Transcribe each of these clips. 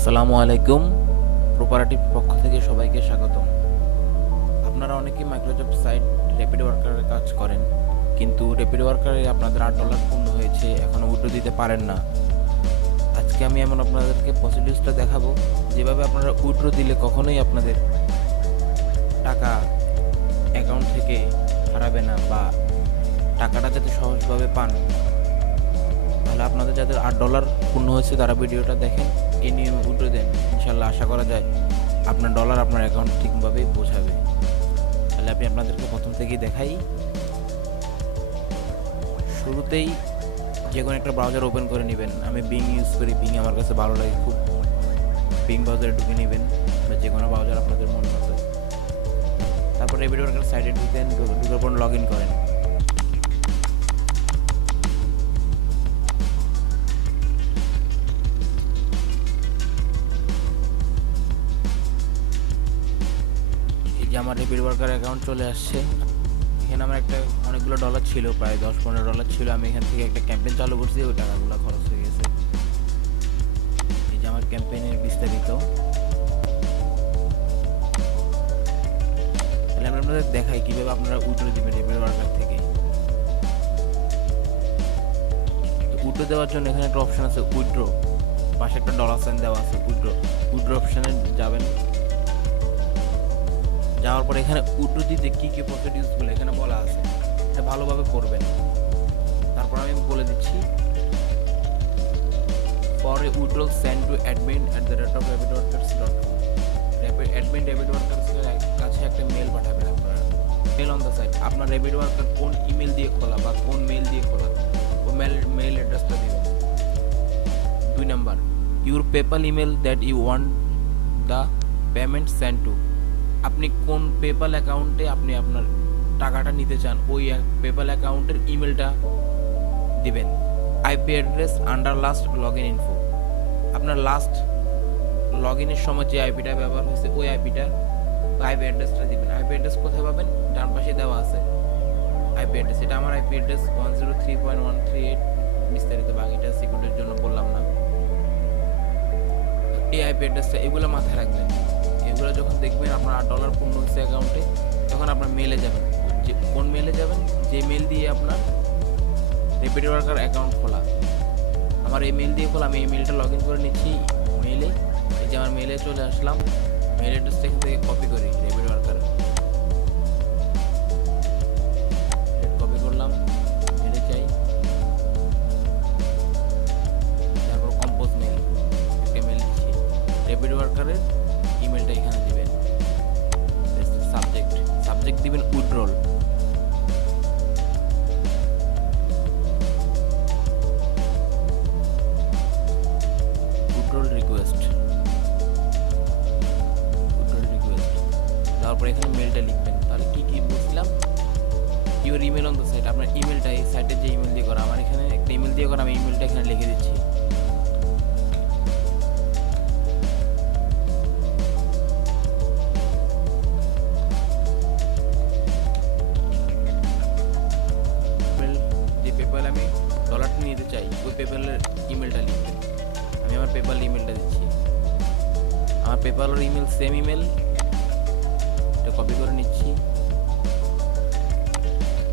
আসসালামু আলাইকুম। প্রপারেটিভ পক্ষ থেকে সবাইকে স্বাগতম। আপনারা অনেকেই মাইক্রোসফট সাইট র্যাপিড ওয়ার্কারের কাজ করেন, কিন্তু র্যাপিড ওয়ার্কারে আপনাদের $8 পূর্ণ হয়েছে, এখনও উইথড্র দিতে পারেন না। আজকে আমি এমন আপনাদেরকে প্রসিডিউরটা দেখাবো যেভাবে আপনারা উইথড্র দিলে কখনোই আপনাদের টাকা অ্যাকাউন্ট থেকে হারাবে না, বা টাকাটা যাতে সহজভাবে পান। তাহলে আপনাদের যাদের $8 পূর্ণ হয়েছে তারা ভিডিওটা দেখেন, এই নিয়ে উইথড্র দেন। ইনশাল্লাহ আশা করা যায় আপনার ডলার আপনার অ্যাকাউন্ট ঠিকভাবেই পৌঁছাবে। তাহলে আমি আপনাদেরকে প্রথম থেকেই দেখাই। শুরুতেই যে কোনো একটা ব্রাউজার ওপেন করে নেবেন। আমি বিং ইউজ করি, বিং আমার কাছে ভালো লাগে খুব। বিং ব্রাউজারে ঢুকে নেবেন, বা যে কোনো ব্রাউজার আপনাদের মন মতো। তারপর র্যাপিড ওয়ার্কার সাইটে ঢুকার পর লগ ইন করেন। আমার র্যাপিড ওয়ার্কার অ্যাকাউন্ট চলে আসছে। এখানে আমার অনেকগুলো ডলার ছিল, প্রায় $10-15 ছিল। আমি এখান থেকে একটা ক্যাম্পেইন চালু করছি, ওই টাকাগুলো খরচ হয়ে গেছে। এই যে আমার ক্যাম্পেইনের বিস্তারিত। তাহলে আমি আপনাদের দেখাই কিভাবে আপনারা উইথড্র দিবেন র্যাপিড ওয়ার্কার থেকে। উইথড্র দেওয়ার জন্য এখানে একটা অপশন আছে উইথড্র, পাশে একটা $সাইন দেওয়া আছে উইথড্র অপশনে যাবেন। যাওয়ার পরে এখানে উইথড্র দিতে কী কী প্রসিডিউরগুলো এখানে বলা আছে, এটা ভালোভাবে পড়বেন। তারপর আমি বলে দিচ্ছি, for a withdraw send to admin@rapidworkers.com। Admin rapid ওয়ার্কার্সের কাছে একটা মেল পাঠাবেন আপনারা। মেল অন দ্য সাইট আপনার র্যাপিড ওয়ার্কার কোন ইমেল দিয়ে খোলা বা কোন মেল দিয়ে খোলা, ও মেল অ্যাড্রেসটা দিবেন। 2 number, your PayPal email that you want the payment send to. আপনি কোন পেপ্যাল অ্যাকাউন্টে আপনি আপনার টাকাটা নিতে চান, ওই পেপ্যাল অ্যাকাউন্টের ইমেলটা দিবেন। IP address under last log in info. আপনার লাস্ট লগ ইনের সময় যে আইপিটা ব্যবহার হয়েছে ওই আইপি অ্যাড্রেসটা দিবেন। আইপি অ্যাড্রেস কোথায় পাবেন? ডান পাশে দেওয়া আছে আইপি অ্যাড্রেস। এটা আমার আইপি অ্যাড্রেস 103.138। বিস্তারিত বাকিটা সিকিউরিটির জন্য বললাম না। এই আইপি অ্যাড্রেসটা এগুলো মাথায় রাখবেন। এগুলো যখন দেখবেন আপনার $8 পূর্ণ হচ্ছে অ্যাকাউন্টে, তখন আপনার মেলে যাবেন। যে কোন মেলে যাবেন? যে মেল দিয়ে আপনার র্যাপিড ওয়ার্কার অ্যাকাউন্ট খোলা। আমার এই মেল দিয়ে খোলা, আমি এই মেলটা লগ ইন করে নিচ্ছি মেলে। এই যে আমার মেলে চলে আসলাম। মেল অ্যাড্রেসটা এখান থেকে কপি করি, র্যাপিড ওয়ার্কার কপি করলাম, মেলে চাই। তারপর কম্পোজ মেল, একটা মেল দিচ্ছি। র্যাপিড ওয়ার্কারের ইমেলটা এখানে দিবেন। সাবজেক্ট দিবেন উইথড্রল। রিকোয়েস্ট। তারপর এখানে মেলটা লিখবেন। তাহলে কি বলছিলাম, your email on the site. আপনার ইমেলটা এই সাইটের যে ইমেল দিয়ে করা, আমার এখানে একটা ইমেল দিয়ে করা, আমি ইমেলটা এখানে লিখে দিচ্ছি। যে পেপ্যাল আমি ডলারটা নিতে চাই, ওই পেপ্যালের ইমেলটা লিখবেন। আমি আমার পেপ্যাল ইমেলটা দিচ্ছি। আমার পেপ্যালের ইমেল সেম ইমেল, এটা কপি করে নিচ্ছি।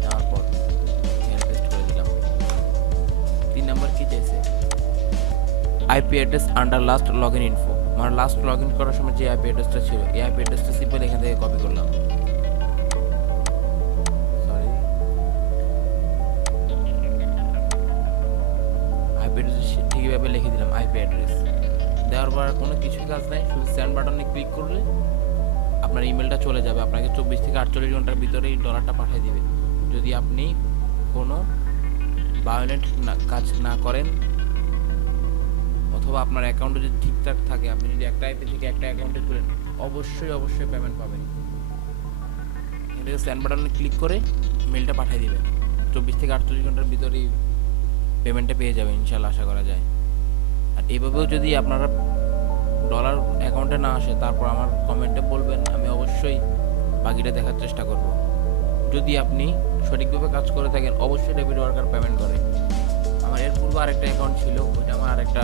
তারপর এখানে পেস্ট করে দিলাম। 3 নাম্বার কি চাইছে? IP address under last log in info. আমার লাস্ট লগ ইন করার সময় যে আইপি অ্যাড্রেসটা ছিল, এই আইপি অ্যাড্রেসটা সিম্পল এখান থেকে কপি করলাম। আইপি অ্যাড্রেস ঠিকভাবে লিখে দিলাম। আইপি অ্যাড্রেস দেওয়ার পর কোনো কিছুই কাজ নাই, শুধু সেন্ড বাটনে ক্লিক করলে আপনার ইমেলটা চলে যাবে। আপনাকে 24 থেকে 48 ঘন্টার ভিতরে এই ডলারটা পাঠিয়ে দিবে। যদি আপনি কোনো ভায়োলেন্ট কাজ না করেন, অথবা আপনার অ্যাকাউন্টে যদি ঠিকঠাক থাকে, আপনি যদি একটা আইপি থেকে একটা অ্যাকাউন্টে করেন, অবশ্যই পেমেন্ট পাবেন। এখান থেকে সেন্ড বাটনে ক্লিক করে মেলটা পাঠিয়ে দিবেন। 24 থেকে 48 ঘন্টার ভিতরেই পেমেন্টটা পেয়ে যাবেন ইনশাল্লাহ, আশা করা যায়। আর এইভাবেও যদি আপনারা ডলার অ্যাকাউন্টে না আসে, তারপর আমার কমেন্টে বলবেন, আমি অবশ্যই বাকিটা দেখার চেষ্টা করব। যদি আপনি সঠিকভাবে কাজ করে থাকেন, অবশ্যই র্যাপিড ওয়ার্কার পেমেন্ট করে। আমার এর পূর্বে আরেকটা অ্যাকাউন্ট ছিল, ওইটা আমার আরেকটা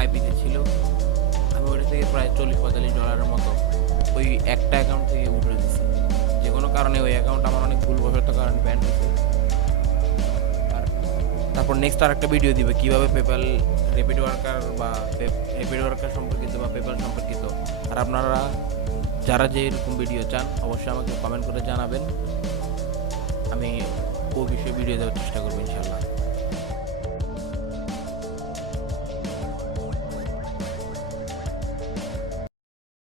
আইপিতে থেকে প্রায় $40-45 মতো ওই একটা অ্যাকাউন্ট থেকে উঠে দিচ্ছি। যে কোনো কারণে ওই অ্যাকাউন্ট আমার অনেক ভুলবশত কারণে ব্যান হয়েছে। আর তারপর নেক্সট আর একটা ভিডিও দিবে কীভাবে পেপ্যাল র্যাপিড ওয়ার্কার বা র্যাপিড ওয়ার্কার সম্পর্কিত বা পেপ্যাল সম্পর্কিত। আর আপনারা যারা যে এরকম ভিডিও চান অবশ্যই আমাকে কমেন্ট করে জানাবেন, আমি ও বিষয়ে ভিডিও দেওয়ার চেষ্টা করবো ইনশাল্লাহ।